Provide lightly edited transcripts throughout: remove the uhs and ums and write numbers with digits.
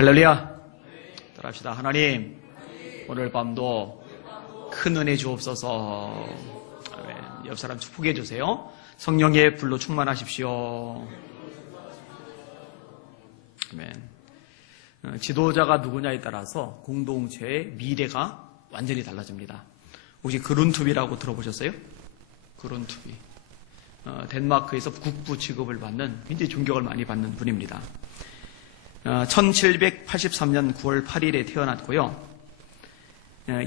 할렐루야. 따라합시다. 하나님, 오늘 밤도 큰 은혜 주옵소서. 아멘. 옆 사람 축복해 주세요. 성령의 불로 충만하십시오. 아멘. 지도자가 누구냐에 따라서 공동체의 미래가 완전히 달라집니다. 혹시 그룬투비라고 들어보셨어요? 그룬투비. 덴마크에서 국부 취급을 받는, 굉장히 존경을 많이 받는 분입니다. 1783년 9월 8일에 태어났고요.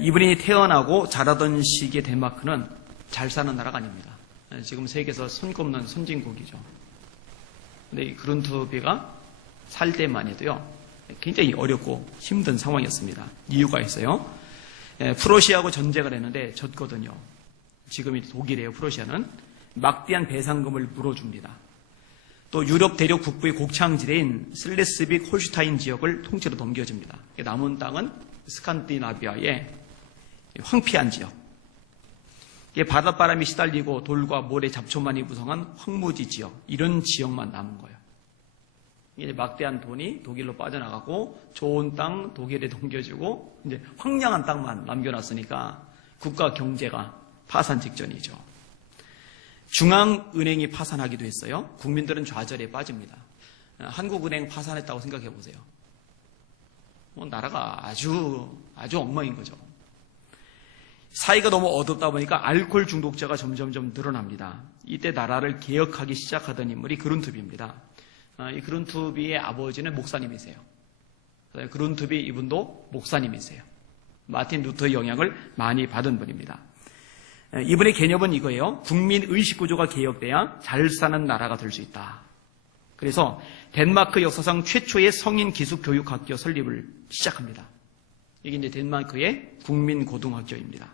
이분이 태어나고 자라던 시기의 덴마크는 잘 사는 나라가 아닙니다. 지금 세계에서 손꼽는 선진국이죠. 근데 이 그룬투비가 살 때만 해도요, 굉장히 어렵고 힘든 상황이었습니다. 이유가 있어요. 프로시아하고 전쟁을 했는데 졌거든요. 지금이 독일이에요. 프로시아는 막대한 배상금을 물어줍니다. 또 유럽 대륙 북부의 곡창지대인 슬레스빅 홀슈타인 지역을 통째로 넘겨줍니다. 남은 땅은 스칸디나비아의 황폐한 지역, 바닷바람이 시달리고 돌과 모래 잡초만이 구성한 황무지 지역, 이런 지역만 남은 거예요. 이제 막대한 돈이 독일로 빠져나가고 좋은 땅 독일에 넘겨주고 이제 황량한 땅만 남겨놨으니까 국가 경제가 파산 직전이죠. 중앙은행이 파산하기도 했어요. 국민들은 좌절에 빠집니다. 한국은행 파산했다고 생각해 보세요. 나라가 아주 엉망인 거죠. 사회가 너무 어둡다 보니까 알코올 중독자가 점점점 늘어납니다. 이때 나라를 개혁하기 시작하던 인물이 그룬투비입니다. 이 그룬투비의 아버지는 목사님이세요. 그룬투비 이분도 목사님이세요. 마틴 루터의 영향을 많이 받은 분입니다. 이분의 개념은 이거예요. 국민의식 구조가 개혁돼야 잘 사는 나라가 될 수 있다. 그래서 덴마크 역사상 최초의 성인 기숙교육학교 설립을 시작합니다. 이게 이제 덴마크의 국민고등학교입니다.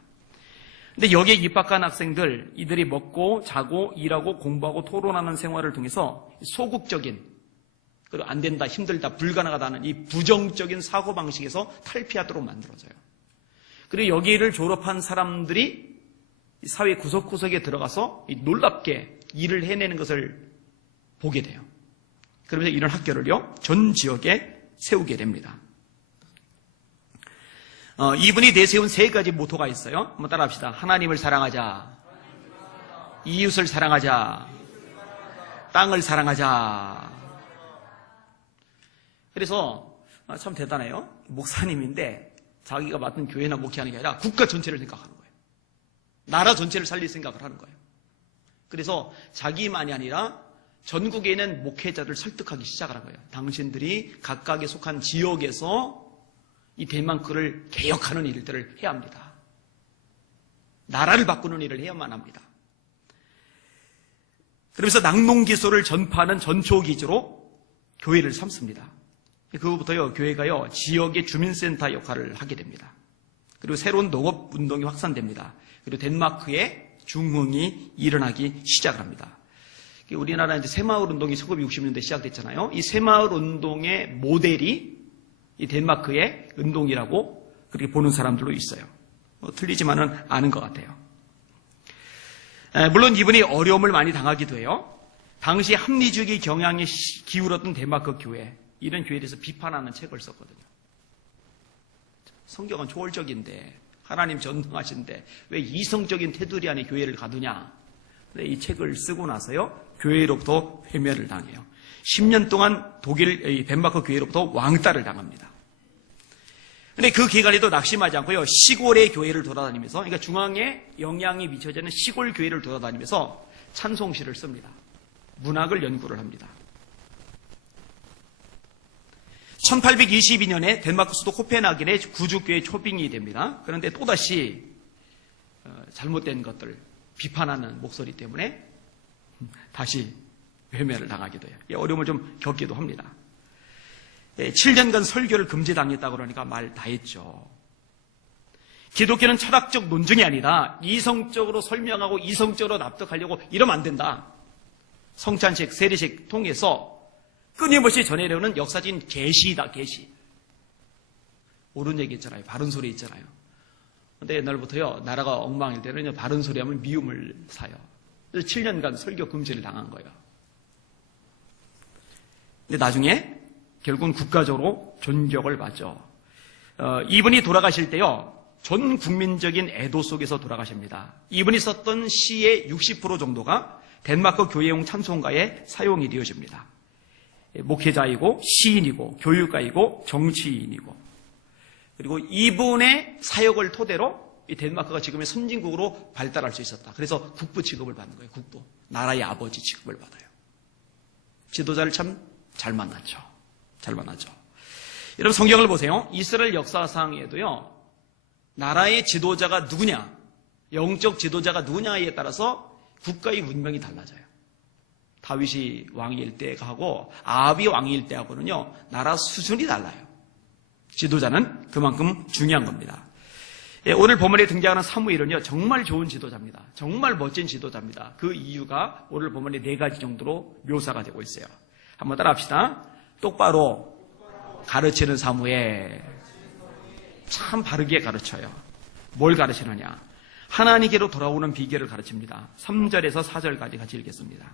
근데 여기에 입학한 학생들, 이들이 먹고 자고 일하고 공부하고 토론하는 생활을 통해서 소극적인, 그리고 안 된다, 힘들다, 불가능하다는 이 부정적인 사고방식에서 탈피하도록 만들어져요. 그리고 여기를 졸업한 사람들이 사회 구석구석에 들어가서 놀랍게 일을 해내는 것을 보게 돼요. 그러면서 이런 학교를요, 전 지역에 세우게 됩니다. 이분이 내세운 세 가지 모토가 있어요. 한번 따라합시다. 하나님을 사랑하자, 이웃을 사랑하자, 땅을 사랑하자. 그래서 참 대단해요. 목사님인데 자기가 맡은 교회나 목회하는 게 아니라 국가 전체를 생각하는 거예요. 나라 전체를 살릴 생각을 하는 거예요. 그래서 자기만이 아니라 전국에 있는 목회자를 설득하기 시작하는 거예요. 당신들이 각각에 속한 지역에서 이 덴마크를 개혁하는 일들을 해야 합니다. 나라를 바꾸는 일을 해야만 합니다. 그러면서 낙농기소를 전파하는 전초기지로 교회를 삼습니다. 그거부터요, 교회가요, 지역의 주민센터 역할을 하게 됩니다. 그리고 새로운 농업운동이 확산됩니다. 그리고 덴마크에 중흥이 일어나기 시작을 합니다. 우리나라 이제 새마을 운동이 1960년대 시작됐잖아요. 이 새마을 운동의 모델이 이 덴마크의 운동이라고 그렇게 보는 사람들도 있어요. 틀리지만은 않은 것 같아요. 물론 이분이 어려움을 많이 당하기도 해요. 당시 합리주의 경향이 기울었던 덴마크 교회, 이런 교회에 대해서 비판하는 책을 썼거든요. 성경은 초월적인데, 하나님 전능하신데 왜 이성적인 테두리 안에 교회를 가두냐. 근데 이 책을 쓰고 나서요, 교회로부터 회멸을 당해요. 10년 동안 덴마크 교회로부터 왕따를 당합니다. 근데 그 기간에도 낙심하지 않고요, 시골의 교회를 돌아다니면서, 그러니까 중앙에 영향이 미쳐지는 시골 교회를 돌아다니면서 찬송시를 씁니다. 문학을 연구를 합니다. 1822년에 덴마크 수도 코펜하겐의 구주교회 초빙이 됩니다. 그런데 또다시 잘못된 것들 비판하는 목소리 때문에 다시 외면을 당하게 돼요. 어려움을 좀 겪기도 합니다. 7년간 설교를 금지당했다고 그러니까 말 다 했죠. 기독교는 철학적 논증이 아니라 이성적으로 설명하고 이성적으로 납득하려고 이러면 안 된다. 성찬식, 세례식 통해서 끊임없이 전해내는 역사적인 계시이다, 계시. 옳은 얘기 있잖아요. 바른 소리 있잖아요. 근데 옛날부터요, 나라가 엉망일 때는 바른 소리 하면 미움을 사요. 그래서 7년간 설교 금지를 당한 거예요. 근데 나중에 결국은 국가적으로 존경을 받죠. 이분이 돌아가실 때요, 전 국민적인 애도 속에서 돌아가십니다. 이분이 썼던 시의 60% 정도가 덴마크 교회용 찬송가에 사용이 되어집니다. 목회자이고 시인이고 교육가이고 정치인이고, 그리고 이분의 사역을 토대로 이 덴마크가 지금의 선진국으로 발달할 수 있었다. 그래서 국부 취급을 받는 거예요. 국부. 나라의 아버지 취급을 받아요. 지도자를 참 잘 만났죠. 잘 만났죠. 여러분 성경을 보세요. 이스라엘 역사상에도요, 나라의 지도자가 누구냐, 영적 지도자가 누구냐에 따라서 국가의 운명이 달라져요. 다윗이 왕일 때하고 아합이 왕일 때하고는요, 나라 수준이 달라요. 지도자는 그만큼 중요한 겁니다. 오늘 본문에 등장하는 사무엘은요, 정말 좋은 지도자입니다. 정말 멋진 지도자입니다. 그 이유가 오늘 본문에 4가지 정도로 묘사가 되고 있어요. 한번 따라 합시다. 똑바로 가르치는 사무엘. 참 바르게 가르쳐요. 뭘 가르치느냐? 하나님께로 돌아오는 비결을 가르칩니다. 3절에서 4절까지 같이 읽겠습니다.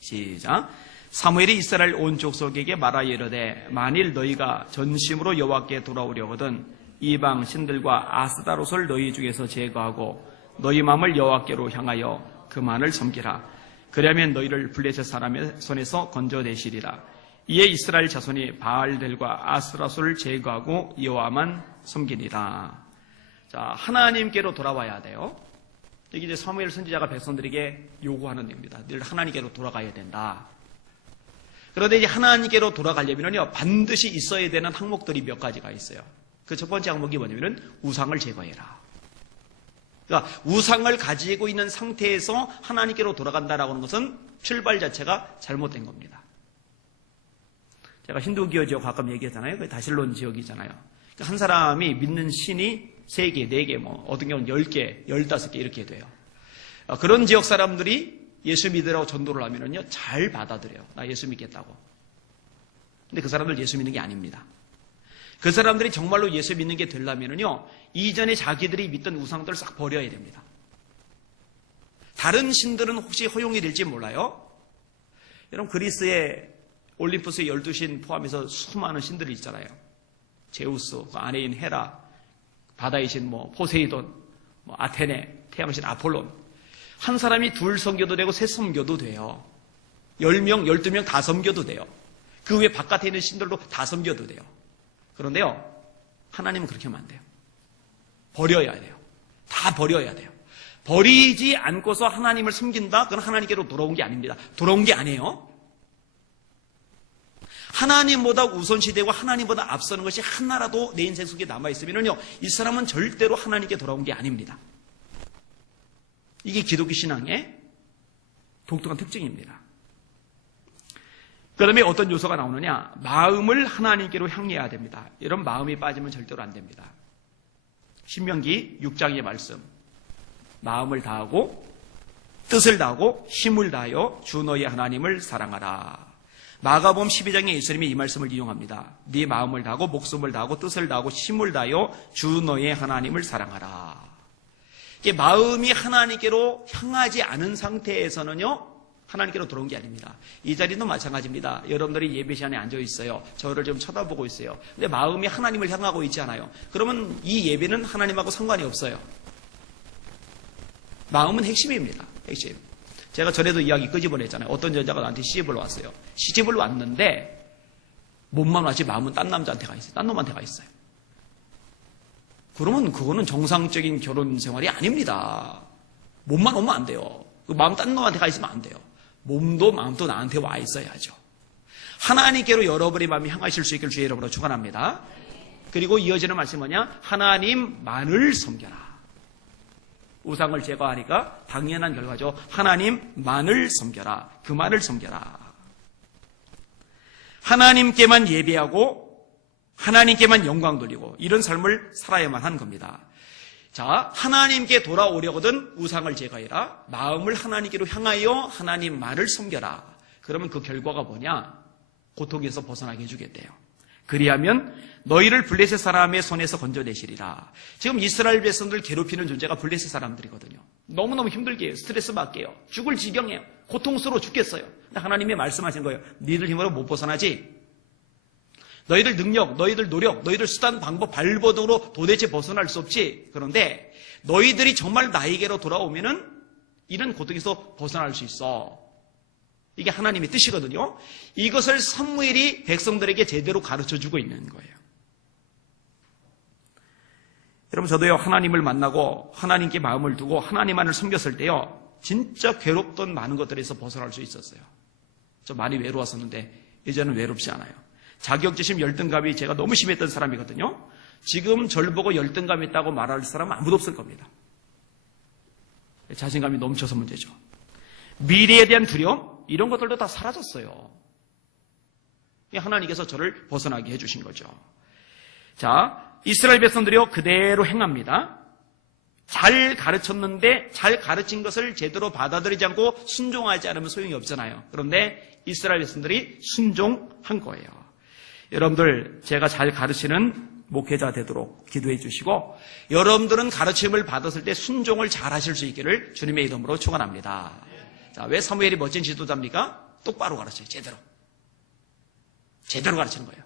시작. 사무엘이 이스라엘 온 족속에게 말하여 이르되 만일 너희가 전심으로 여호와께 돌아오려거든 이방 신들과 아스다롯을 너희 중에서 제거하고 너희 마음을 여호와께로 향하여 그만을 섬기라. 그러면 너희를 블레셋 사람의 손에서 건져내시리라. 이에 이스라엘 자손이 바알들과 아스라솔을 제거하고 여호와만 섬기니라. 자, 하나님께로 돌아와야 돼요. 여기 이제 사무엘 선지자가 백성들에게 요구하는 내용입니다. 늘 하나님께로 돌아가야 된다. 그런데 이제 하나님께로 돌아가려면요, 반드시 있어야 되는 항목들이 몇 가지가 있어요. 그 첫 번째 항목이 뭐냐면은 우상을 제거해라. 그러니까 우상을 가지고 있는 상태에서 하나님께로 돌아간다라고 하는 것은 출발 자체가 잘못된 겁니다. 제가 힌두교 지역 가끔 얘기하잖아요. 그 다실론 지역이잖아요. 그러니까 한 사람이 믿는 신이 3개, 4개, 뭐 어떤 경우는 10개, 15개 이렇게 돼요. 그런 지역 사람들이 예수 믿으라고 전도를 하면은요, 잘 받아들여요. 나 예수 믿겠다고. 근데 그 사람들 예수 믿는 게 아닙니다. 그 사람들이 정말로 예수 믿는 게 되려면은요, 이전에 자기들이 믿던 우상들을 싹 버려야 됩니다. 다른 신들은 혹시 허용이 될지 몰라요. 여러분, 그리스의 올림푸스의 12신 포함해서 수많은 신들이 있잖아요. 제우스, 그 아내인 헤라, 바다의 신, 포세이돈, 아테네, 태양신 아폴론. 한 사람이 2 섬겨도 되고 3 섬겨도 돼요. 10명, 12명 다 섬겨도 돼요. 그 외 바깥에 있는 신들도 다 섬겨도 돼요. 그런데요, 하나님은 그렇게 하면 안 돼요. 버려야 돼요. 다 버려야 돼요. 버리지 않고서 하나님을 섬긴다? 그건 하나님께로 돌아온 게 아닙니다. 돌아온 게 아니에요. 하나님보다 우선시되고 하나님보다 앞서는 것이 하나라도 내 인생 속에 남아있으면요, 이 사람은 절대로 하나님께 돌아온 게 아닙니다. 이게 기독교 신앙의 독특한 특징입니다. 그 다음에 어떤 요소가 나오느냐? 마음을 하나님께로 향해야 됩니다. 이런 마음이 빠지면 절대로 안 됩니다. 신명기 6장의 말씀. 마음을 다하고 뜻을 다하고 힘을 다하여 주 너의 하나님을 사랑하라. 마가복음 12장에 예수님이 이 말씀을 인용합니다. 네 마음을 다하고 목숨을 다하고 뜻을 다하고 힘을 다하여 주 너의 하나님을 사랑하라. 이게 마음이 하나님께로 향하지 않은 상태에서는요, 하나님께로 들어온 게 아닙니다. 이 자리도 마찬가지입니다. 여러분들이 예배 시간에 앉아 있어요. 저를 좀 쳐다보고 있어요. 근데 마음이 하나님을 향하고 있지 않아요. 그러면 이 예배는 하나님하고 상관이 없어요. 마음은 핵심입니다. 핵심. 제가 전에도 이야기 끄집어냈잖아요. 어떤 여자가 나한테 시집을 왔어요. 시집을 왔는데 몸만 왔지 마음은 딴 남자한테 가 있어요. 딴 놈한테 가 있어요. 그러면 그거는 정상적인 결혼 생활이 아닙니다. 몸만 오면 안 돼요. 마음 딴 놈한테 가 있으면 안 돼요. 몸도 마음도 나한테 와 있어야죠. 하나님께로 여러분의 마음이 향하실 수 있기를 주의 이름으로 축원합니다. 그리고 이어지는 말씀이 뭐냐? 하나님만을 섬겨라. 우상을 제거하니까 당연한 결과죠. 하나님만을 섬겨라. 그만을 섬겨라. 하나님께만 예배하고 하나님께만 영광 돌리고 이런 삶을 살아야만 하는 겁니다. 자, 하나님께 돌아오려거든 우상을 제거해라. 마음을 하나님께로 향하여 하나님만을 섬겨라. 그러면 그 결과가 뭐냐? 고통에서 벗어나게 해주겠대요. 그리하면 너희를 블레셋 사람의 손에서 건져내시리라. 지금 이스라엘 백성들 괴롭히는 존재가 블레셋 사람들이거든요. 너무너무 힘들게 해요. 스트레스 받게요. 죽을 지경해요. 고통스러워 죽겠어요. 근데 하나님이 말씀하신 거예요. 니들 힘으로 못 벗어나지? 너희들 능력, 너희들 노력, 너희들 수단, 방법, 발버둥으로 도대체 벗어날 수 없지. 그런데 너희들이 정말 나에게로 돌아오면은 이런 고통에서 벗어날 수 있어. 이게 하나님의 뜻이거든요. 이것을 사무엘이 백성들에게 제대로 가르쳐주고 있는 거예요. 여러분, 저도요, 하나님을 만나고 하나님께 마음을 두고 하나님만을 섬겼을 때요, 진짜 괴롭던 많은 것들에서 벗어날 수 있었어요. 저 많이 외로웠었는데 이제는 외롭지 않아요. 자격지심 열등감이 제가 너무 심했던 사람이거든요. 지금 저를 보고 열등감 있다고 말할 사람은 아무도 없을 겁니다. 자신감이 넘쳐서 문제죠. 미래에 대한 두려움, 이런 것들도 다 사라졌어요. 하나님께서 저를 벗어나게 해주신 거죠. 자, 이스라엘 백성들이요, 그대로 행합니다. 잘 가르쳤는데 잘 가르친 것을 제대로 받아들이지 않고 순종하지 않으면 소용이 없잖아요. 그런데 이스라엘 백성들이 순종한 거예요. 여러분들, 제가 잘 가르치는 목회자 되도록 기도해 주시고, 여러분들은 가르침을 받았을 때 순종을 잘 하실 수 있기를 주님의 이름으로 축원합니다. 자, 왜 사무엘이 멋진 지도자입니까? 똑바로 가르쳐요. 제대로 가르치는 거예요.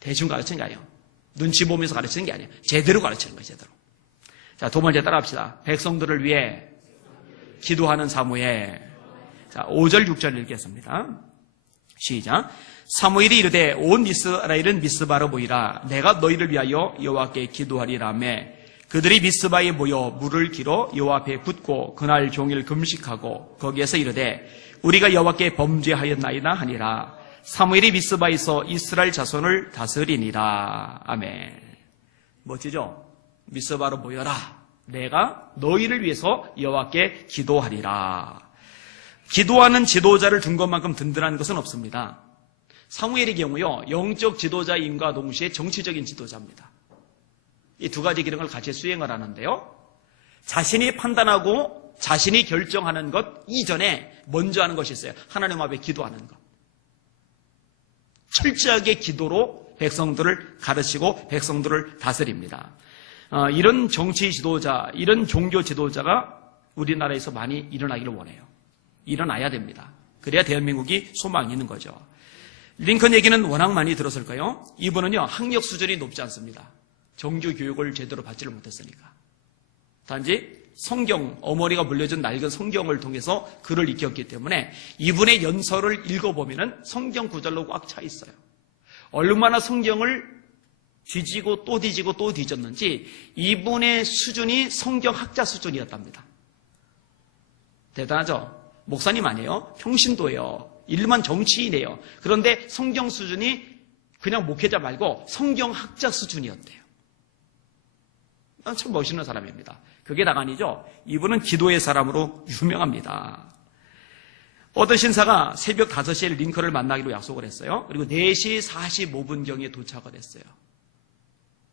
대충 가르치는 게 아니에요. 눈치 보면서 가르치는 게 아니에요. 제대로 가르치는 거예요. 제대로. 자, 두 번째 따라합시다. 백성들을 위해 기도하는 사무엘. 자, 5절 6절 읽겠습니다. 시작. 사무엘이 이르되 온 이스라엘은 미스바로 모이라. 내가 너희를 위하여 여호와께 기도하리라며 그들이 미스바에 모여 물을 길어 여호와 앞에 붓고 그날 종일 금식하고 거기에서 이르되 우리가 여호와께 범죄하였나이다 하니라. 사무엘이 미스바에서 이스라엘 자손을 다스리니라. 아멘. 멋지죠? 미스바로 모여라. 내가 너희를 위해서 여호와께 기도하리라. 기도하는 지도자를 둔 것만큼 든든한 것은 없습니다. 사무엘의 경우요, 영적 지도자임과 동시에 정치적인 지도자입니다. 이 두 가지 기능을 같이 수행을 하는데요. 자신이 판단하고 자신이 결정하는 것 이전에 먼저 하는 것이 있어요. 하나님 앞에 기도하는 것. 철저하게 기도로 백성들을 가르치고 백성들을 다스립니다. 이런 정치 지도자, 이런 종교 지도자가 우리나라에서 많이 일어나기를 원해요. 일어나야 됩니다. 그래야 대한민국이 소망이 있는 거죠. 링컨 얘기는 워낙 많이 들었을까요? 이분은요, 학력 수준이 높지 않습니다. 정규 교육을 제대로 받지를 못했으니까. 단지 성경, 어머니가 물려준 낡은 성경을 통해서 글을 익혔기 때문에 이분의 연설을 읽어보면 성경 구절로 꽉 차 있어요. 얼마나 성경을 뒤지고 또 뒤지고 또 뒤졌는지 이분의 수준이 성경학자 수준이었답니다. 대단하죠? 목사님 아니에요? 평신도예요. 일반 정치인이에요. 그런데 성경 수준이 그냥 목회자 말고 성경학자 수준이었대요. 참 멋있는 사람입니다. 그게 다가 아니죠. 이분은 기도의 사람으로 유명합니다. 어떤 신사가 새벽 5시에 링컨을 만나기로 약속을 했어요. 그리고 4시 45분경에 도착을 했어요.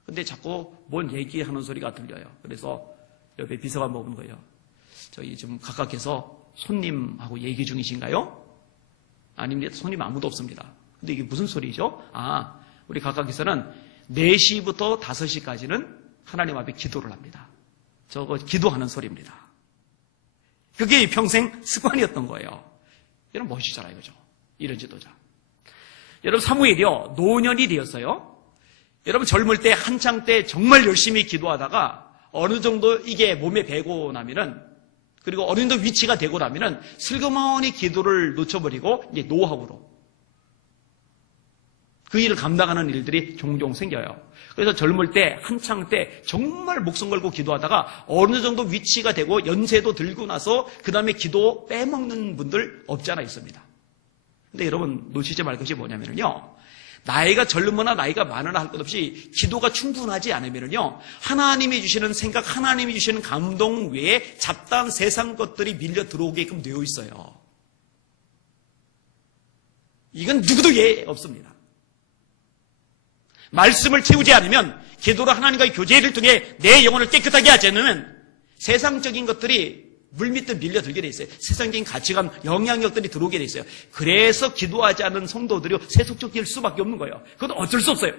근데 자꾸 뭔 얘기하는 소리가 들려요. 그래서 옆에 비서가 먹은 거예요. 저희 좀 가깝게서 손님하고 얘기 중이신가요? 아닙니다. 손님 아무도 없습니다. 근데 이게 무슨 소리죠? 우리 각각에서는 4시부터 5시까지는 하나님 앞에 기도를 합니다. 저거 기도하는 소리입니다. 그게 평생 습관이었던 거예요. 여러분 멋있잖아요. 그죠? 이런 지도자. 여러분 사무엘이요. 노년이 되었어요. 여러분 젊을 때 한창 때 정말 열심히 기도하다가 어느 정도 이게 몸에 배고 나면은 그리고 어느 정도 위치가 되고 나면은 슬그머니 기도를 놓쳐버리고 이제 노하우로 그 일을 감당하는 일들이 종종 생겨요. 그래서 젊을 때 한창 때 정말 목숨 걸고 기도하다가 어느 정도 위치가 되고 연세도 들고 나서 그 다음에 기도 빼먹는 분들 없지 않아 있습니다. 근데 여러분 놓치지 말 것이 뭐냐면요. 나이가 젊으나 나이가 많으나 할 것 없이 기도가 충분하지 않으면요. 하나님이 주시는 생각, 하나님이 주시는 감동 외에 잡다한 세상 것들이 밀려 들어오게끔 되어 있어요. 이건 누구도 예 없습니다. 말씀을 채우지 않으면 기도로 하나님과의 교제를 통해 내 영혼을 깨끗하게 하지 않으면 세상적인 것들이 물밑에 밀려들게 돼 있어요. 세상적인 가치관, 영향력들이 들어오게 돼 있어요. 그래서 기도하지 않은 성도들이 세속적일 수밖에 없는 거예요. 그건 어쩔 수 없어요.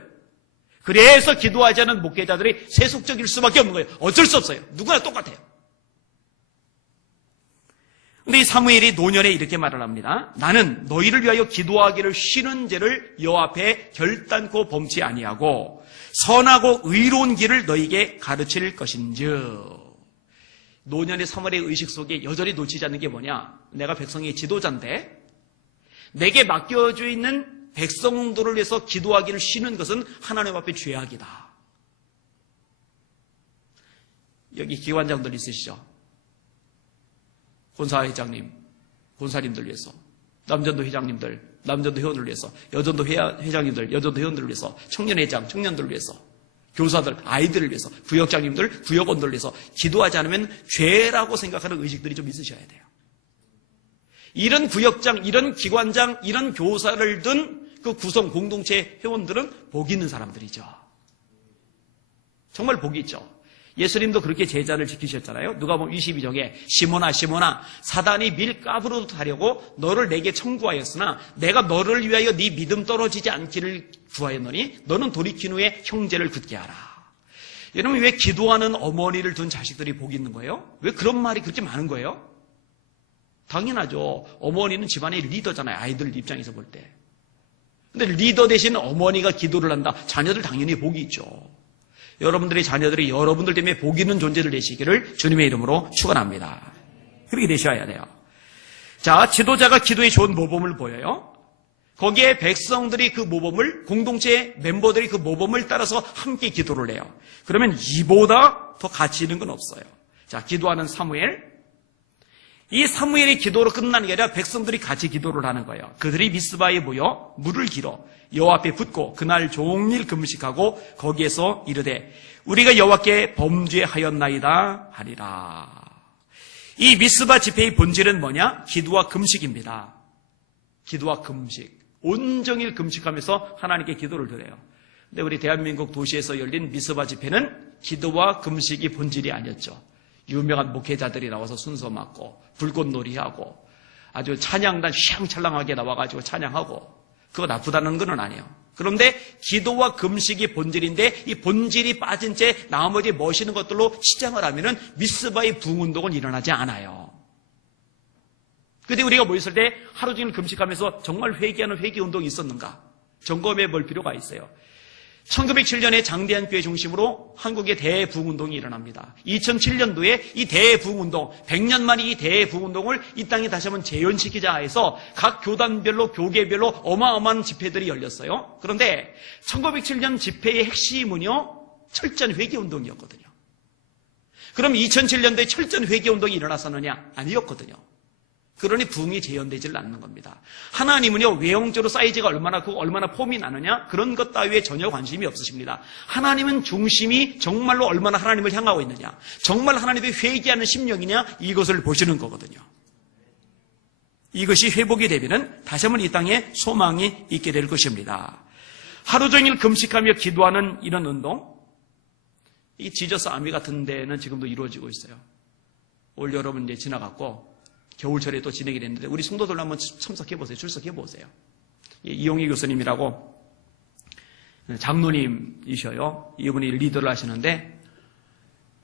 그래서 기도하지 않은 목회자들이 세속적일 수밖에 없는 거예요. 어쩔 수 없어요. 누구나 똑같아요. 근데 이 사무엘이 노년에 이렇게 말을 합니다. 나는 너희를 위하여 기도하기를 쉬는 죄를 여호와 앞에 결단코 범치 아니하고 선하고 의로운 길을 너희에게 가르칠 것인즉. 노년의 사무엘의 의식 속에 여전히 놓치지 않는 게 뭐냐? 내가 백성의 지도자인데 내게 맡겨져 있는 백성들을 위해서 기도하기를 쉬는 것은 하나님 앞에 죄악이다. 여기 기관장들 있으시죠? 본사회장님, 본사님들 위해서, 남전도 회장님들, 남전도 회원을 위해서, 여전도 회장님들, 여전도 회원들을 위해서, 청년회장, 청년들을 위해서, 교사들, 아이들을 위해서, 구역장님들, 구역원들을 위해서 기도하지 않으면 죄라고 생각하는 의식들이 좀 있으셔야 돼요. 이런 구역장, 이런 기관장, 이런 교사를 둔 그 구성 공동체 회원들은 복이 있는 사람들이죠. 정말 복이 있죠. 예수님도 그렇게 제자를 지키셨잖아요. 누가복음 22장에 시몬아 시몬아 사단이 밀가부로 타려고 너를 내게 청구하였으나 내가 너를 위하여 네 믿음 떨어지지 않기를 구하였노니 너는 돌이킨 후에 형제를 굳게 하라. 여러분 왜 기도하는 어머니를 둔 자식들이 복이 있는 거예요? 왜 그런 말이 그렇게 많은 거예요? 당연하죠. 어머니는 집안의 리더잖아요. 아이들 입장에서 볼 때. 근데 리더 대신 어머니가 기도를 한다. 자녀들 당연히 복이 있죠. 여러분들의 자녀들이 여러분들 때문에 복 있는 존재들 되시기를 주님의 이름으로 축원합니다. 그렇게 되셔야 돼요. 자, 지도자가 기도에 좋은 모범을 보여요. 거기에 백성들이 그 모범을, 공동체 멤버들이 그 모범을 따라서 함께 기도를 해요. 그러면 이보다 더 가치 있는 건 없어요. 자, 기도하는 사무엘. 이 사무엘의 기도로 끝나는 게 아니라 백성들이 같이 기도를 하는 거예요. 그들이 미스바에 모여 물을 길어 여호와 앞에 붓고 그날 종일 금식하고 거기에서 이르되 우리가 여호와께 범죄하였나이다 하리라. 이 미스바 집회의 본질은 뭐냐? 기도와 금식입니다. 기도와 금식. 온종일 금식하면서 하나님께 기도를 드려요. 근데 우리 대한민국 도시에서 열린 미스바 집회는 기도와 금식이 본질이 아니었죠. 유명한 목회자들이 나와서 순서 맡고 불꽃놀이하고 아주 찬양단 휘황찬란하게 나와가지고 찬양하고 그거 나쁘다는 건 아니에요. 그런데 기도와 금식이 본질인데 이 본질이 빠진 채 나머지 멋있는 것들로 치장을 하면은 미스바의 부흥운동은 일어나지 않아요. 그런데 우리가 모였을 때 하루 종일 금식하면서 정말 회개하는 회개운동이 있었는가? 점검해 볼 필요가 있어요. 1907년에 장대한교회 중심으로 한국의 대부흥운동이 일어납니다. 2007년도에 이 대부흥운동, 100년 만에 이 대부흥운동을 이 땅에 다시 한번 재현시키자 해서 각 교단별로, 교계별로 어마어마한 집회들이 열렸어요. 그런데 1907년 집회의 핵심은요, 철저한 회개운동이었거든요. 그럼 2007년도에 철저한 회개운동이 일어났었느냐? 아니었거든요. 그러니 부흥이 재현되질 않는 겁니다. 하나님은요, 외형적으로 사이즈가 얼마나 크고 얼마나 폼이 나느냐? 그런 것 따위에 전혀 관심이 없으십니다. 하나님은 중심이 정말로 얼마나 하나님을 향하고 있느냐? 정말 하나님의 회개하는 심령이냐? 이것을 보시는 거거든요. 이것이 회복이 되면은 다시 한번 이 땅에 소망이 있게 될 것입니다. 하루 종일 금식하며 기도하는 이런 운동, 이 지저스 아미 같은 데는 지금도 이루어지고 있어요. 올 여름은 이제 지나갔고, 겨울철에 또 진행이 됐는데 우리 성도들로 한번 참석해보세요. 출석해보세요. 이용희 교수님이라고 장로님이셔요. 이분이 리더를 하시는데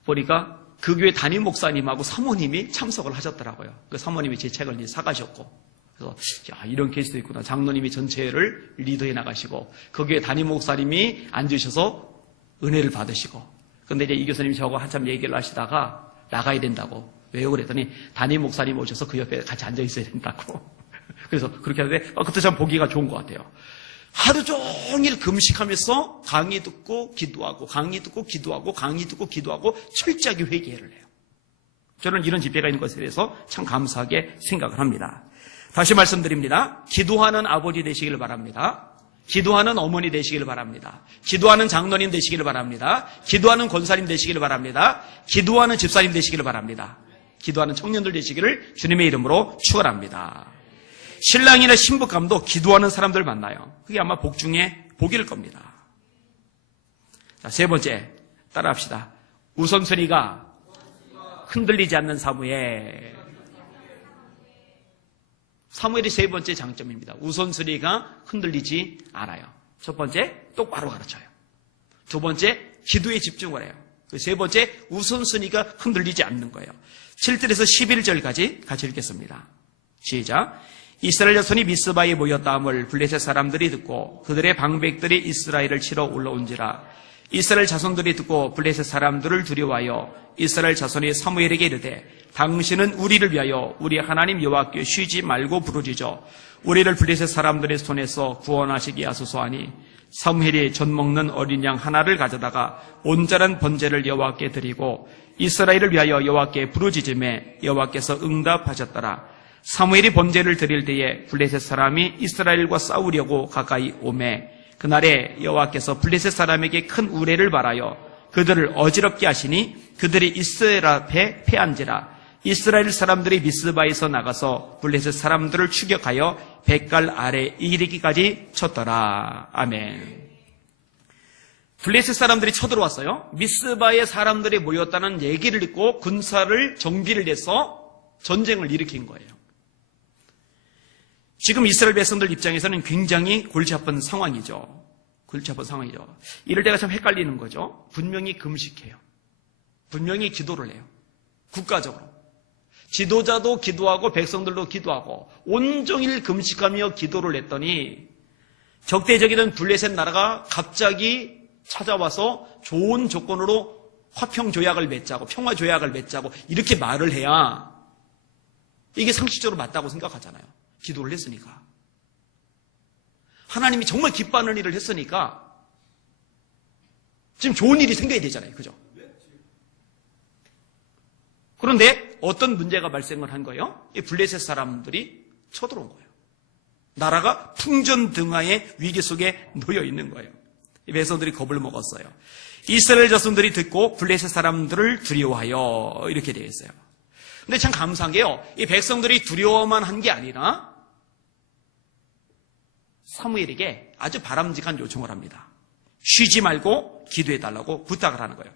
보니까 그 교회 담임 목사님하고 사모님이 참석을 하셨더라고요. 그 사모님이 제 책을 이제 사가셨고 그래서 야, 이런 케이스도 있구나. 장로님이 전체를 리더해 나가시고 그 교회 담임 목사님이 앉으셔서 은혜를 받으시고 근데 이제 이 교수님이 저하고 한참 얘기를 하시다가 나가야 된다고 왜요? 그랬더니 담임 목사님 오셔서 그 옆에 같이 앉아 있어야 된다고. 그래서 그렇게 하는데 그때 참 보기가 좋은 것 같아요. 하루 종일 금식하면서 강의 듣고 기도하고 강의 듣고 기도하고 강의 듣고 기도하고 철저하게 회개를 해요. 저는 이런 집회가 있는 것에 대해서 참 감사하게 생각을 합니다. 다시 말씀드립니다. 기도하는 아버지 되시기를 바랍니다. 기도하는 어머니 되시기를 바랍니다. 기도하는 장로님 되시기를 바랍니다. 기도하는 권사님 되시기를 바랍니다. 기도하는 집사님 되시기를 바랍니다. 기도하는 청년들 되시기를 주님의 이름으로 축원합니다. 신랑이나 신부감도 기도하는 사람들 만나요. 그게 아마 복 중에 복일 겁니다. 자, 세 번째 따라합시다. 우선순위가 흔들리지 않는 사무엘. 사무엘의 세 번째 장점입니다. 우선순위가 흔들리지 않아요. 첫 번째, 똑바로 가르쳐요. 두 번째, 기도에 집중을 해요. 그 세 번째 우선순위가 흔들리지 않는 거예요. 7절에서 11절까지 같이 읽겠습니다. 시작. 이스라엘 자손이 미스바에 모였다함을 블레셋 사람들이 듣고 그들의 방백들이 이스라엘을 치러 올라온지라. 이스라엘 자손들이 듣고 블레셋 사람들을 두려워하여 이스라엘 자손이 사무엘에게 이르되 당신은 우리를 위하여 우리 하나님 여호와께 쉬지 말고 부르짖어 우리를 블레셋 사람들의 손에서 구원하시게 하소서 하니 사무엘이 젖 먹는 어린 양 하나를 가져다가 온전한 번제를 여호와께 드리고 이스라엘을 위하여 여호와께 부르짖음에 여호와께서 응답하셨더라. 사무엘이 번제를 드릴 때에 블레셋 사람이 이스라엘과 싸우려고 가까이 오매 그날에 여호와께서 블레셋 사람에게 큰 우레를 발하여 그들을 어지럽게 하시니 그들이 이스라엘 앞에 패한지라. 이스라엘 사람들이 미스바에서 나가서 블레셋 사람들을 추격하여 백갈 아래 이르기까지 쳤더라. 아멘. 블레셋 사람들이 쳐들어왔어요. 미스바에 사람들이 모였다는 얘기를 듣고 군사를 정비를 해서 전쟁을 일으킨 거예요. 지금 이스라엘 백성들 입장에서는 굉장히 골치 아픈 상황이죠. 골치 아픈 상황이죠. 이럴 때가 참 헷갈리는 거죠. 분명히 금식해요. 분명히 기도를 해요. 국가적으로. 지도자도 기도하고 백성들도 기도하고 온종일 금식하며 기도를 했더니 적대적이던 블레셋 나라가 갑자기 찾아와서 좋은 조건으로 화평조약을 맺자고 평화조약을 맺자고 이렇게 말을 해야 이게 상식적으로 맞다고 생각하잖아요. 기도를 했으니까. 하나님이 정말 기뻐하는 일을 했으니까 지금 좋은 일이 생겨야 되잖아요. 그죠? 그런데 어떤 문제가 발생을 한 거예요? 이 블레셋 사람들이 쳐들어온 거예요. 나라가 풍전등화의 위기 속에 놓여 있는 거예요. 이 백성들이 겁을 먹었어요. 이스라엘 자손들이 듣고 블레셋 사람들을 두려워하여 이렇게 되어 있어요. 근데 참 감사한 게요. 이 백성들이 두려워만 한 게 아니라 사무엘에게 아주 바람직한 요청을 합니다. 쉬지 말고 기도해달라고 부탁을 하는 거예요.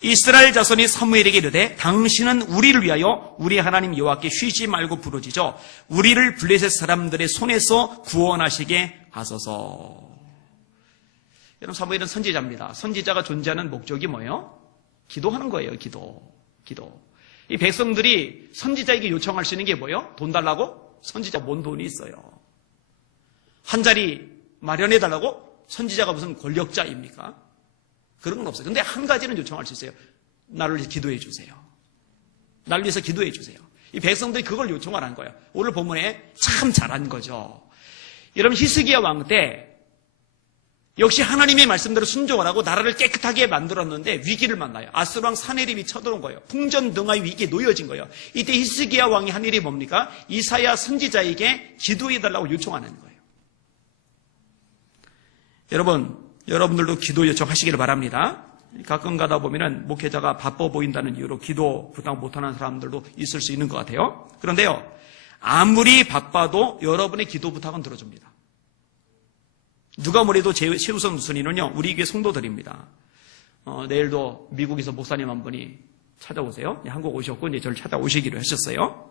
이스라엘 자손이 사무엘에게 이르되 당신은 우리를 위하여 우리 하나님 여호와께 쉬지 말고 부르짖어 우리를 블레셋 사람들의 손에서 구원하시게 하소서. 여러분 사무엘은 선지자입니다. 선지자가 존재하는 목적이 뭐예요? 기도하는 거예요. 기도. 이 백성들이 선지자에게 요청할 수 있는 게 뭐예요? 돈 달라고? 선지자 뭔 돈이 있어요? 한 자리 마련해달라고? 선지자가 무슨 권력자입니까? 그런 건 없어요. 근데 한 가지는 요청할 수 있어요. 나를 위해서 기도해 주세요. 나를 위해서 기도해 주세요. 이 백성들이 그걸 요청하는 거예요. 오늘 본문에 참 잘한 거죠. 여러분 히스기야 왕 때 역시 하나님의 말씀대로 순종을 하고 나라를 깨끗하게 만들었는데 위기를 만나요. 아스루 왕 사네립이 쳐들어온 거예요. 풍전등화의 위기에 놓여진 거예요. 이때 히스기야 왕이 한 일이 뭡니까? 이사야 선지자에게 기도해달라고 요청하는 거예요. 여러분들도 기도 요청하시기를 바랍니다. 가끔 가다 보면은 목회자가 바빠 보인다는 이유로 기도 부탁 못하는 사람들도 있을 수 있는 것 같아요. 그런데요, 아무리 바빠도 여러분의 기도 부탁은 들어줍니다. 누가 뭐래도 최우선 우선위는요, 우리 교회 성도들입니다. 내일도 미국에서 목사님 한 분이 찾아오세요. 한국 오셨고 이제 저를 찾아오시기로 하셨어요.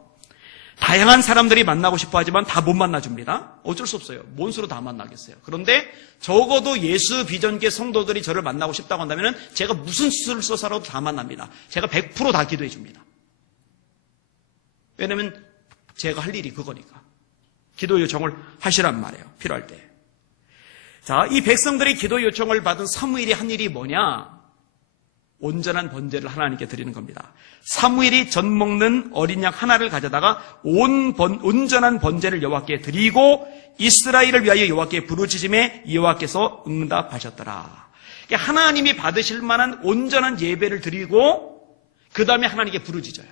다양한 사람들이 만나고 싶어 하지만 다 못 만나줍니다. 어쩔 수 없어요. 뭔 수로 다 만나겠어요. 그런데 적어도 예수 비전계 성도들이 저를 만나고 싶다고 한다면 제가 무슨 수를 써서라도 다 만납니다. 제가 100% 다 기도해 줍니다. 왜냐하면 제가 할 일이 그거니까. 기도 요청을 하시란 말이에요. 필요할 때. 자, 이 백성들이 기도 요청을 받은 사무엘이 한 일이 뭐냐? 온전한 번제를 하나님께 드리는 겁니다. 사무엘이 젖 먹는 어린 양 하나를 가져다가 온전한 번제를 여호와께 드리고 이스라엘을 위하여 여호와께 부르짖음에 여호와께서 응답하셨더라. 하나님이 받으실 만한 온전한 예배를 드리고 그 다음에 하나님께 부르짖어요.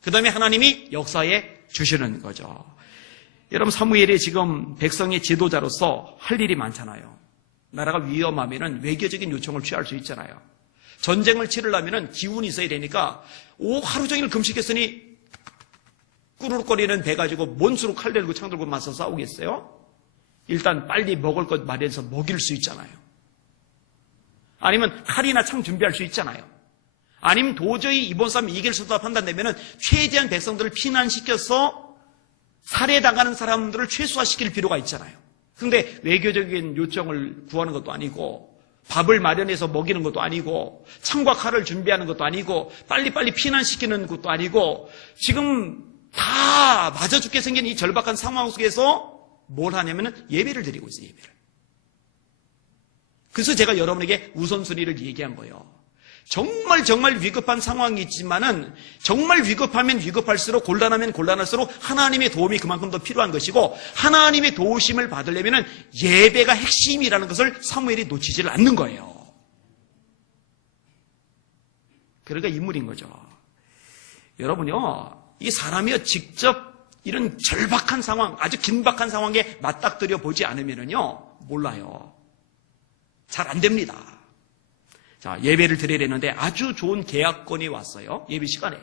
그 다음에 하나님이 역사해 주시는 거죠. 여러분 사무엘이 지금 백성의 지도자로서 할 일이 많잖아요. 나라가 위험하면 외교적인 요청을 취할 수 있잖아요. 전쟁을 치르려면 기운이 있어야 되니까 하루 종일 금식했으니 꾸르륵거리는 배 가지고 뭔수로 칼 들고 창 들고 맞서 싸우겠어요? 일단 빨리 먹을 것 마련해서 먹일 수 있잖아요. 아니면 칼이나 창 준비할 수 있잖아요. 아니면 도저히 이번 싸움 이길 수 없다 판단되면 최대한 백성들을 피난시켜서 살해당하는 사람들을 최소화시킬 필요가 있잖아요. 그런데 외교적인 요청을 구하는 것도 아니고 밥을 마련해서 먹이는 것도 아니고 창과 칼을 준비하는 것도 아니고 빨리빨리 피난시키는 것도 아니고 지금 다 맞아 죽게 생긴 이 절박한 상황 속에서 뭘 하냐면 예배를 드리고 있어요. 예배를. 그래서 제가 여러분에게 우선순위를 얘기한 거예요. 정말 위급한 상황이 있지만은 정말 위급하면 위급할수록 곤란하면 곤란할수록 하나님의 도움이 그만큼 더 필요한 것이고 하나님의 도우심을 받으려면은 예배가 핵심이라는 것을 사무엘이 놓치지를 않는 거예요. 그러니까 인물인 거죠. 여러분요, 이 사람이요 직접 이런 절박한 상황, 아주 긴박한 상황에 맞닥뜨려 보지 않으면은요 몰라요. 잘 안 됩니다. 자, 예배를 드려야 되는데 아주 좋은 계약건이 왔어요. 예배 시간에.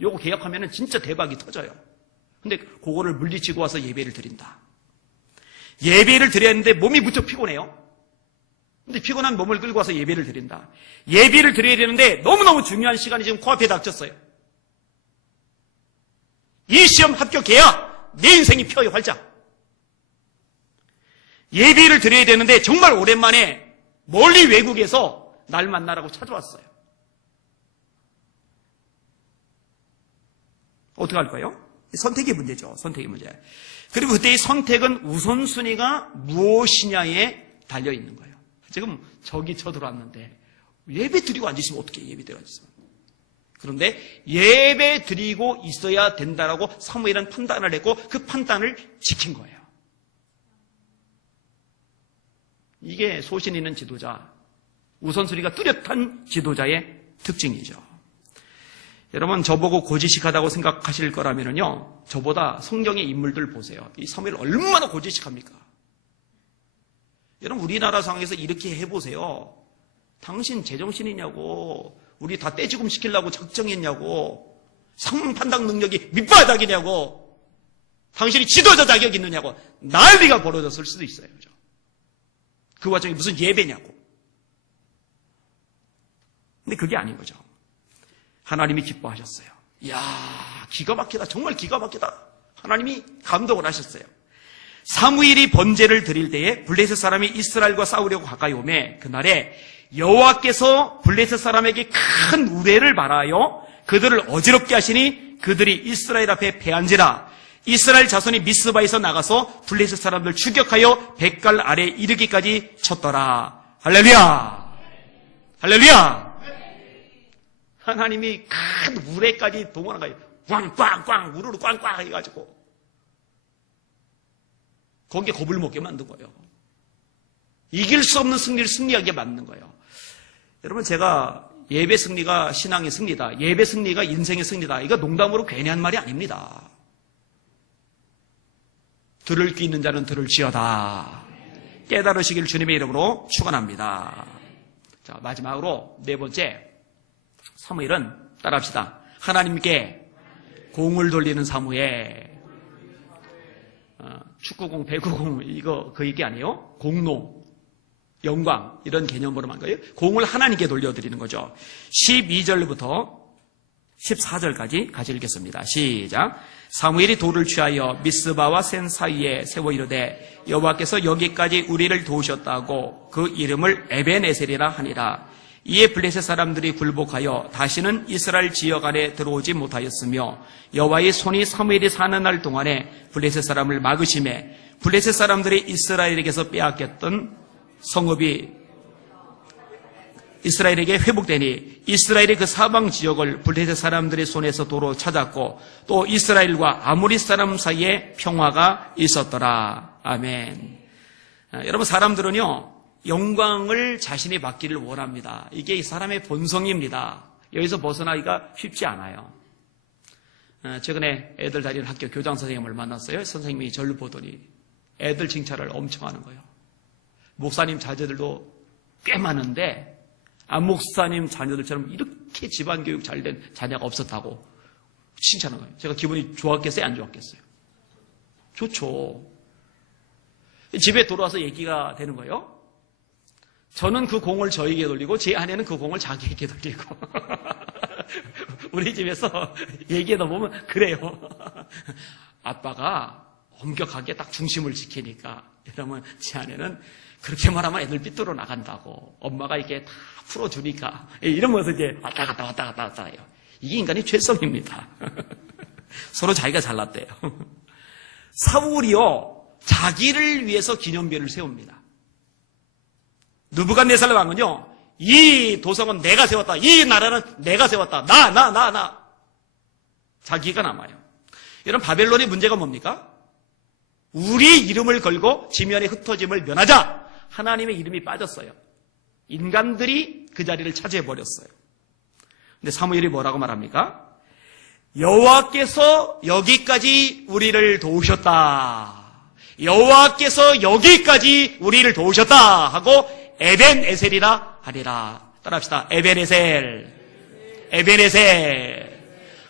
요거 계약하면은 진짜 대박이 터져요. 근데 그거를 물리치고 와서 예배를 드린다. 예배를 드려야 하는데 몸이 무척 피곤해요. 근데 피곤한 몸을 끌고 와서 예배를 드린다. 예배를 드려야 되는데 너무너무 중요한 시간이 지금 코앞에 닥쳤어요. 이 시험 합격해야 내 인생이 펴요, 활짝. 예배를 드려야 되는데 정말 오랜만에 멀리 외국에서 날 만나라고 찾아왔어요. 어떻게 할까요? 선택의 문제죠. 선택의 문제. 그리고 그때의 선택은 우선순위가 무엇이냐에 달려있는 거예요. 지금 저기 쳐들어왔는데 예배 드리고 앉으시면 어떻게 예배 드리고 앉으시면. 그런데 예배 드리고 있어야 된다라고 사무엘은 판단을 했고 그 판단을 지킨 거예요. 이게 소신 있는 지도자, 우선순위가 뚜렷한 지도자의 특징이죠. 여러분, 저보고 고지식하다고 생각하실 거라면요, 저보다 성경의 인물들 보세요. 이 사무엘 얼마나 고지식합니까? 여러분, 우리나라 상황에서 이렇게 해보세요. 당신 제정신이냐고, 우리 다 떼죽음 시키려고 작정했냐고, 상황 판단 능력이 밑바닥이냐고, 당신이 지도자 자격 있느냐고 난리가 벌어졌을 수도 있어요. 그죠? 그 와중에 무슨 예배냐고. 근데 그게 아닌 거죠. 하나님이 기뻐하셨어요. 이야, 기가 막히다. 정말 기가 막히다. 하나님이 감동을 하셨어요. 사무엘이 번제를 드릴 때에 블레셋 사람이 이스라엘과 싸우려고 가까이 오매 그날에 여호와께서 블레셋 사람에게 큰 우레를 발하여 그들을 어지럽게 하시니 그들이 이스라엘 앞에 패한지라. 이스라엘 자손이 미스바에서 나가서 블레셋 사람들 추격하여 뱃갈 아래 이르기까지 쳤더라. 할렐루야! 할렐루야! 하나님이 큰 우레까지 동원한 거예요. 꽝꽝꽝 우르르 꽝꽝 해가지고 거기에 겁을 먹게 만든 거예요. 이길 수 없는 승리를 승리하게 만든 거예요. 여러분, 제가 예배 승리가 신앙의 승리다, 예배 승리가 인생의 승리다, 이거 농담으로 괜히 한 말이 아닙니다. 들을 귀 있는 자는 들을지어다. 깨달으시길 주님의 이름으로 축원합니다. 자, 마지막으로 네 번째, 사무엘은 따라합시다. 하나님께 공을 돌리는 사무엘. 축구공, 배구공, 이거 그 얘기 아니에요? 공로, 영광, 이런 개념으로 한 거예요. 공을 하나님께 돌려드리는 거죠. 12절부터 14절까지 같이 읽겠습니다. 시작. 사무엘이 돌을 취하여 미스바와 센 사이에 세워 이르되 여호와께서 여기까지 우리를 도우셨다고 그 이름을 에벤에셀이라 하니라. 이에 블레셋 사람들이 굴복하여 다시는 이스라엘 지역 안에 들어오지 못하였으며 여호와의 손이 사무엘이 사는 날 동안에 블레셋 사람을 막으심에 블레셋 사람들이 이스라엘에게서 빼앗겼던 성읍이 이스라엘에게 회복되니 이스라엘의 그 사방 지역을 블레셋 사람들의 손에서 도로 찾았고 또 이스라엘과 아모리 사람 사이에 평화가 있었더라. 아멘. 여러분, 사람들은요 영광을 자신이 받기를 원합니다. 이게 이 사람의 본성입니다. 여기서 벗어나기가 쉽지 않아요. 최근에 애들 다니는 학교 교장 선생님을 만났어요. 선생님이 저를 보더니 애들 칭찬을 엄청 하는 거예요. 목사님 자제들도 꽤 많은데 안 목사님 자녀들처럼 이렇게 집안 교육 잘 된 자녀가 없었다고 칭찬하는 거예요. 제가 기분이 좋았겠어요? 안 좋았겠어요? 좋죠. 집에 돌아와서 얘기가 되는 거예요. 저는 그 공을 저에게 돌리고 제 아내는 그 공을 자기에게 돌리고 우리 집에서 얘기하다 보면 그래요. 아빠가 엄격하게 딱 중심을 지키니까, 여러분, 제 아내는 그렇게 말하면 애들 삐뚤어 나간다고. 엄마가 이렇게 다 풀어주니까. 이러면서 이제 왔다 갔다 해요. 이게 인간의 죄성입니다. 서로 자기가 잘났대요. 사울이요, 자기를 위해서 기념비를 세웁니다. 느부갓네살 왕은요, 이 도성은 내가 세웠다. 이 나라는 내가 세웠다. 나. 자기가 남아요. 이런 바벨론의 문제가 뭡니까? 우리 이름을 걸고 지면에 흩어짐을 면하자. 하나님의 이름이 빠졌어요. 인간들이 그 자리를 차지해버렸어요. 근데 사무엘이 뭐라고 말합니까? 여호와께서 여기까지 우리를 도우셨다. 여호와께서 여기까지 우리를 도우셨다 하고 에벤에셀이라 하리라. 따라합시다. 에벤에셀.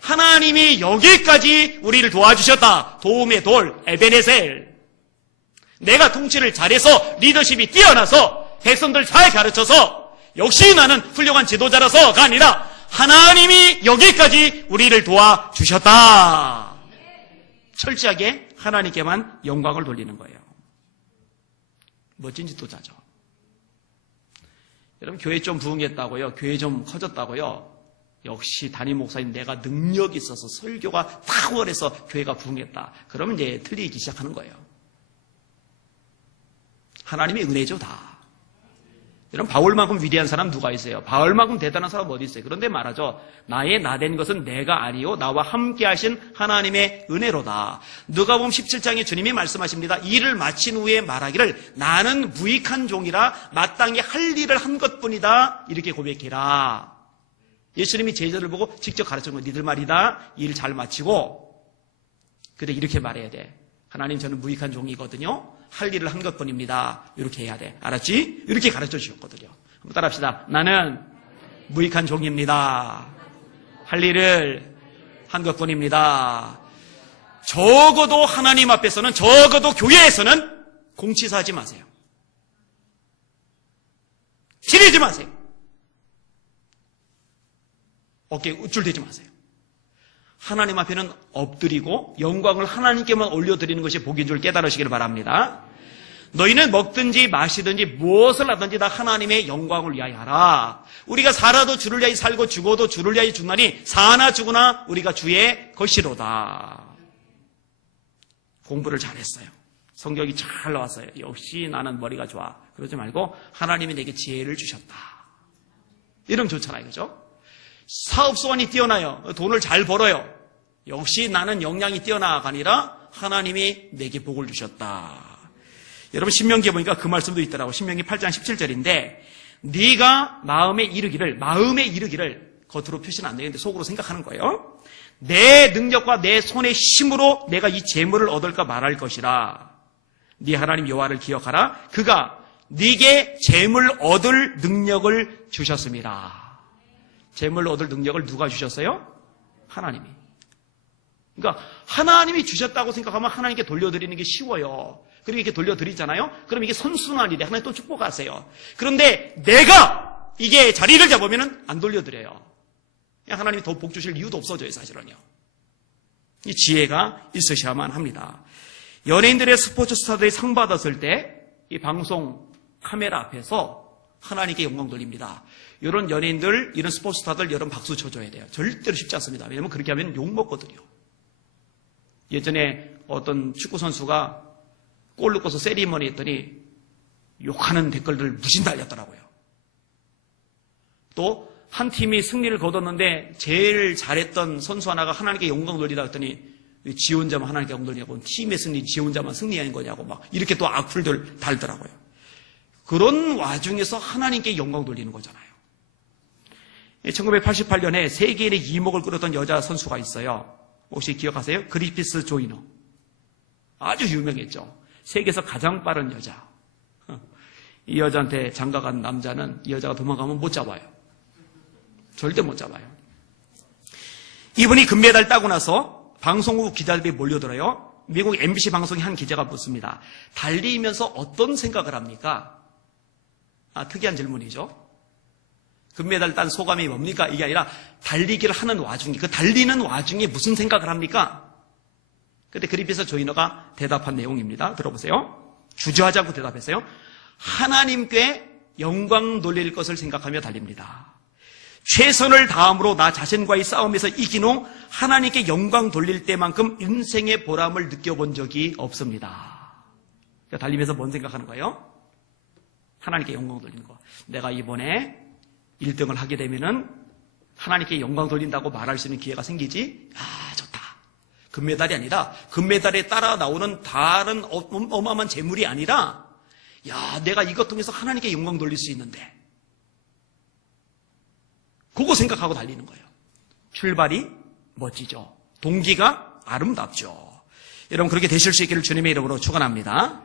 하나님이 여기까지 우리를 도와주셨다. 도움의 돌, 에벤에셀. 내가 통치를 잘해서 리더십이 뛰어나서 백성들 잘 가르쳐서 역시 나는 훌륭한 지도자라서가 아니라 하나님이 여기까지 우리를 도와주셨다. 철저하게 하나님께만 영광을 돌리는 거예요. 멋진 지도자죠. 여러분, 교회 좀 부흥했다고요? 교회 좀 커졌다고요? 역시 담임 목사님 내가 능력이 있어서 설교가 탁월해서 교회가 부흥했다. 그러면 이제 틀리기 시작하는 거예요. 하나님의 은혜죠, 다. 여러분, 바울만큼 위대한 사람 누가 있어요? 바울만큼 대단한 사람 어디 있어요? 그런데 말하죠. 나의 나된 것은 내가 아니요 나와 함께 하신 하나님의 은혜로다. 누가복음 17장에 주님이 말씀하십니다. 일을 마친 후에 말하기를 나는 무익한 종이라 마땅히 할 일을 한 것뿐이다. 이렇게 고백해라. 예수님이 제자를 보고 직접 가르치는 거예요. 니들 말이다. 일 잘 마치고. 근데 이렇게 말해야 돼. 하나님, 저는 무익한 종이거든요. 할 일을 한 것뿐입니다. 이렇게 해야 돼. 알았지? 이렇게 가르쳐 주셨거든요. 한번 따라합시다. 나는 무익한 종입니다. 할 일을 한 것뿐입니다. 적어도 하나님 앞에서는, 적어도 교회에서는 공치사하지 마세요. 지내지 마세요. 어깨에 우쭐대지 마세요. 하나님 앞에는 엎드리고 영광을 하나님께만 올려드리는 것이 복인 줄 깨달으시길 바랍니다. 너희는 먹든지 마시든지 무엇을 하든지 다 하나님의 영광을 위하여 하라. 우리가 살아도 주를 위하여 살고 죽어도 주를 위하여 죽나니 사나 죽으나 우리가 주의 것이로다. 공부를 잘했어요. 성경이 잘 나왔어요. 역시 나는 머리가 좋아. 그러지 말고 하나님이 내게 지혜를 주셨다. 이러면 좋잖아요. 그죠? 사업 소원이 뛰어나요. 돈을 잘 벌어요. 역시 나는 역량이 뛰어나가 아니라 하나님이 내게 복을 주셨다. 여러분, 신명기에 보니까 그 말씀도 있더라고. 신명기 8장 17절인데 네가 마음에 이르기를 겉으로 표시는 안 되는데 속으로 생각하는 거예요. 내 능력과 내 손의 힘으로 내가 이 재물을 얻을까 말할 것이라. 네 하나님 여호와를 기억하라. 그가 네게 재물 얻을 능력을 주셨습니다. 재물로 얻을 능력을 누가 주셨어요? 하나님이. 그러니까 하나님이 주셨다고 생각하면 하나님께 돌려드리는 게 쉬워요. 그리고 이렇게 돌려드리잖아요. 그럼 이게 선순환이 돼. 하나님 또 축복하세요. 그런데 내가 이게 자리를 잡으면 안 돌려드려요. 하나님이 더 복 주실 이유도 없어져요, 사실은요. 이 지혜가 있으셔야만 합니다. 연예인들의 스포츠 스타들이 상 받았을 때 이 방송 카메라 앞에서 하나님께 영광 돌립니다. 이런 연예인들, 이런 스포츠 스타들 여러분 박수 쳐줘야 돼요. 절대로 쉽지 않습니다. 왜냐하면 그렇게 하면 욕먹거든요. 예전에 어떤 축구 선수가 골 넣고서 세리머니 했더니 욕하는 댓글들 무신 달렸더라고요. 또 한 팀이 승리를 거뒀는데 제일 잘했던 선수 하나가 하나님께 영광 돌리다 했더니 지 혼자만 하나님께 영광 돌리냐고, 팀의 승리 지 혼자만 승리한 거냐고 막 이렇게 또 악플들 달더라고요. 그런 와중에서 하나님께 영광 돌리는 거잖아요. 1988년에 세계인의 이목을 끌었던 여자 선수가 있어요. 혹시 기억하세요? 그리피스 조이너. 아주 유명했죠. 세계에서 가장 빠른 여자. 이 여자한테 장가간 남자는 이 여자가 도망가면 못 잡아요. 절대 못 잡아요. 이분이 금메달 따고 나서 방송국 기자들이 몰려들어요. 미국 MBC 방송의 한 기자가 묻습니다. 달리면서 어떤 생각을 합니까? 특이한 질문이죠. 금메달 딴 소감이 뭡니까? 이게 아니라 달리기를 하는 와중에, 그 달리는 와중에 무슨 생각을 합니까? 그때 그리피스 조이너가 대답한 내용입니다. 들어보세요. 주저하지 않고 대답했어요. 하나님께 영광 돌릴 것을 생각하며 달립니다. 최선을 다함으로 나 자신과의 싸움에서 이긴 후 하나님께 영광 돌릴 때만큼 인생의 보람을 느껴본 적이 없습니다. 그러니까 달리면서 뭔 생각하는 거예요? 하나님께 영광 돌리는 거. 내가 이번에 1등을 하게 되면은 하나님께 영광 돌린다고 말할 수 있는 기회가 생기지? 아, 좋다. 금메달이 아니라 금메달에 따라 나오는 다른 어마어마한 재물이 아니라 야, 내가 이것 통해서 하나님께 영광 돌릴 수 있는데 그거 생각하고 달리는 거예요. 출발이 멋지죠. 동기가 아름답죠. 여러분 그렇게 되실 수 있기를 주님의 이름으로 축원합니다.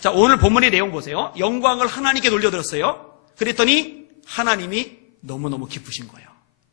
자, 오늘 본문의 내용 보세요. 영광을 하나님께 돌려드렸어요. 그랬더니 하나님이 너무너무 기쁘신 거예요.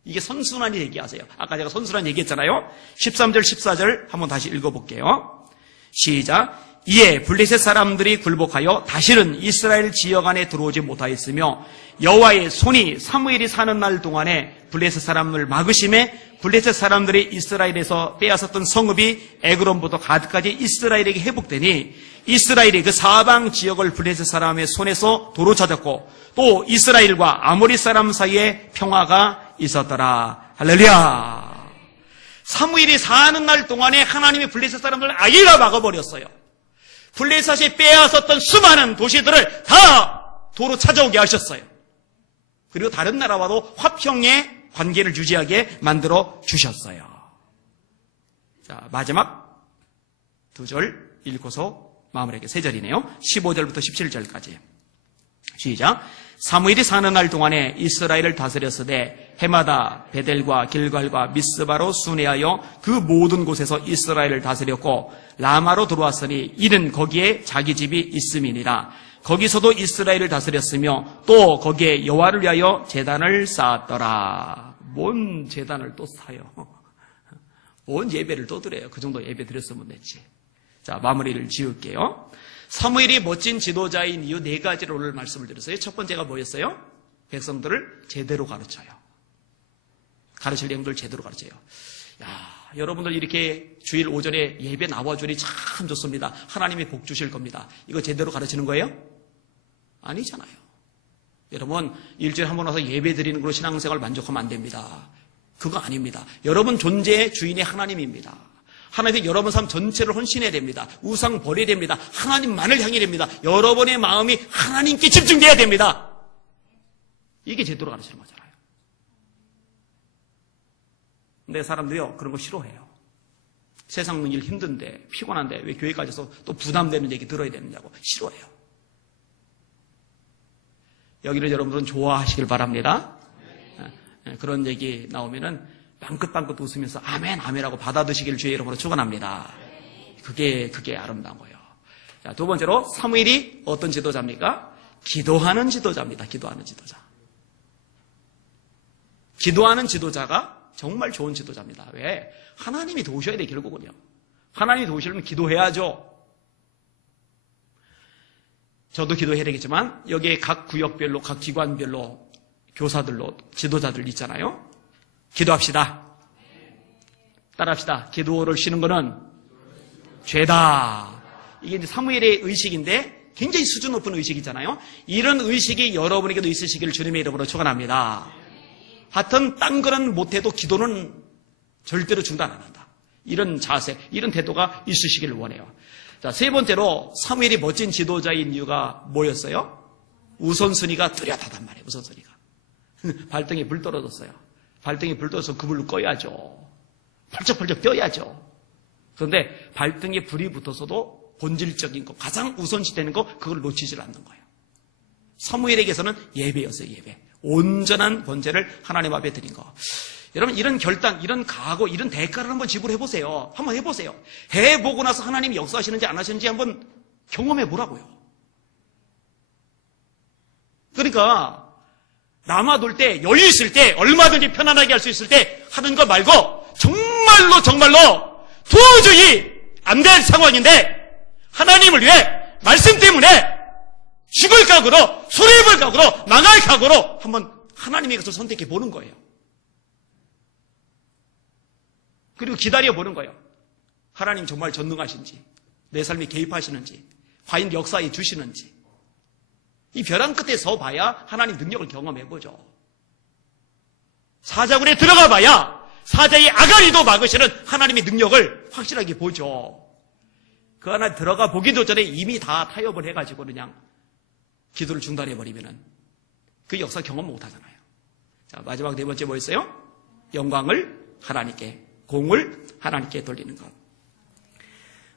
이게 선순환이 얘기하세요. 아까 제가 선순환 얘기했잖아요. 13절 14절 한번 다시 읽어볼게요. 시작. 이에 블레셋 사람들이 굴복하여 다시는 이스라엘 지역 안에 들어오지 못하였으며 여호와의 손이 사무엘이 사는 날 동안에 블레셋 사람을 막으심에 블레셋 사람들이 이스라엘에서 빼앗았던 성읍이 에그론부터 가드까지 이스라엘에게 회복되니 이스라엘이 그 사방 지역을 블레셋 사람의 손에서 도로 찾았고 또 이스라엘과 아모리 사람 사이에 평화가 있었더라. 할렐루야. 사무엘이 사는 날 동안에 하나님이 블레셋 사람들을 아예 다 막아버렸어요. 블레셋이 빼앗았던 수많은 도시들을 다 도로 찾아오게 하셨어요. 그리고 다른 나라와도 화평의 관계를 유지하게 만들어 주셨어요. 자, 마지막 2절 읽고서 마무리하게 3절이네요. 15절부터 17절까지. 시작. 사무엘이 사는 날 동안에 이스라엘을 다스렸으되 해마다 베델과 길갈과 미스바로 순회하여 그 모든 곳에서 이스라엘을 다스렸고 라마로 들어왔으니 이는 거기에 자기 집이 있음이니라. 거기서도 이스라엘을 다스렸으며 또 거기에 여호와를 위하여 제단을 쌓았더라. 뭔 제단을 또 쌓아요? 뭔 예배를 또 드려요? 그 정도 예배 드렸으면 됐지. 자, 마무리를 지을게요. 사무엘이 멋진 지도자인 이유 4가지를 오늘 말씀을 드렸어요. 첫 번째가 뭐였어요? 백성들을 제대로 가르쳐요. 가르칠 내용들 제대로 가르쳐요. 야, 여러분들 이렇게 주일 오전에 예배 나와주니 참 좋습니다. 하나님이 복 주실 겁니다. 이거 제대로 가르치는 거예요? 아니잖아요. 여러분 일주일에 한 번 와서 예배 드리는 걸로 신앙생활 만족하면 안 됩니다. 그거 아닙니다. 여러분 존재의 주인이 하나님입니다. 하나님께 여러분 삶 전체를 헌신해야 됩니다. 우상 버려야 됩니다. 하나님만을 향해야 됩니다. 여러분의 마음이 하나님께 집중돼야 됩니다. 이게 제대로 가르치는 거잖아요. 근데 사람들이요 그런 거 싫어해요. 세상 일 힘든데 피곤한데 왜 교회까지 와서 또 부담되는 얘기 들어야 되느냐고 싫어해요. 여기를 여러분들은 좋아하시길 바랍니다. 그런 얘기 나오면은 빵긋빵긋 웃으면서 아멘 아멘하고 받아드시길 주의 이름으로 축원합니다. 그게 아름다운 거예요. 자, 두 번째로 사무엘이 어떤 지도자입니까? 기도하는 지도자입니다. 기도하는 지도자. 기도하는 지도자가 정말 좋은 지도자입니다. 왜? 하나님이 도우셔야 돼 결국은요. 하나님이 도우시려면 기도해야죠. 저도 기도해야 되겠지만 여기에 각 구역별로 각 기관별로 교사들로 지도자들 있잖아요. 기도합시다. 따라합시다. 기도를 쉬는 거는 죄다. 이게 이제 사무엘의 의식인데 굉장히 수준 높은 의식이잖아요. 이런 의식이 여러분에게도 있으시기를 주님의 이름으로 축원합니다. 하여튼 딴 거는 못해도 기도는 절대로 중단 안 한다. 이런 자세, 이런 태도가 있으시기를 원해요. 자, 세 번째로 사무엘이 멋진 지도자인 이유가 뭐였어요? 우선순위가 뚜렷하단 말이에요. 우선순위가. 발등에 불 떨어졌어요. 발등에 불 떨어져서 그 불을 꺼야죠. 펄쩍펄쩍 뛰어야죠. 그런데 발등에 불이 붙어서도 본질적인 거, 가장 우선시되는 거, 그걸 놓치질 않는 거예요. 사무엘에게서는 예배였어요. 예배. 온전한 번제를 하나님 앞에 드린 거. 여러분 이런 결단, 이런 각오, 이런 대가를 한번 지불해보세요. 한번 해보세요. 해보고 나서 하나님이 역사하시는지 안 하시는지 한번 경험해보라고요. 그러니까 남아돌 때, 여유 있을 때, 얼마든지 편안하게 할 수 있을 때 하는 거 말고 정말로 도저히 안 될 상황인데 하나님을 위해 말씀 때문에 죽을 각오로, 손해볼 각오로, 망할 각오로 한번 하나님의 것을 선택해 보는 거예요. 그리고 기다려보는 거예요. 하나님 정말 전능하신지, 내 삶에 개입하시는지, 과연 역사해 주시는지. 이 벼랑 끝에 서 봐야 하나님 능력을 경험해보죠. 사자굴에 들어가 봐야 사자의 아가리도 막으시는 하나님의 능력을 확실하게 보죠. 그 안에 들어가 보기도 전에 이미 다 타협을 해가지고 그냥 기도를 중단해버리면은 그 역사 경험 못하잖아요. 자, 마지막 네 번째 뭐였어요? 영광을 하나님께, 공을 하나님께 돌리는 것.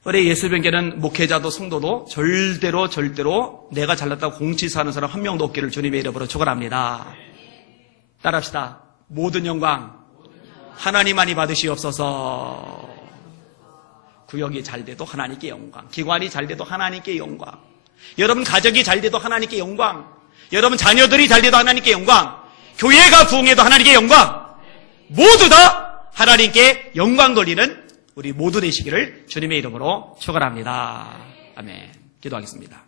우리 예수병교는 목회자도 성도도 절대로 내가 잘났다고 공치사하는 사람 한 명도 없기를 주님의 이름으로 축원합니다. 따라합시다. 모든 영광 하나님만이 받으시옵소서. 구역이 잘 돼도 하나님께 영광, 기관이 잘 돼도 하나님께 영광, 여러분 가정이 잘 돼도 하나님께 영광, 여러분 자녀들이 잘 돼도 하나님께 영광, 교회가 부흥해도 하나님께 영광, 모두 다 하나님께 영광 돌리는 우리 모두 되시기를 주님의 이름으로 축원합니다. 아멘. 기도하겠습니다.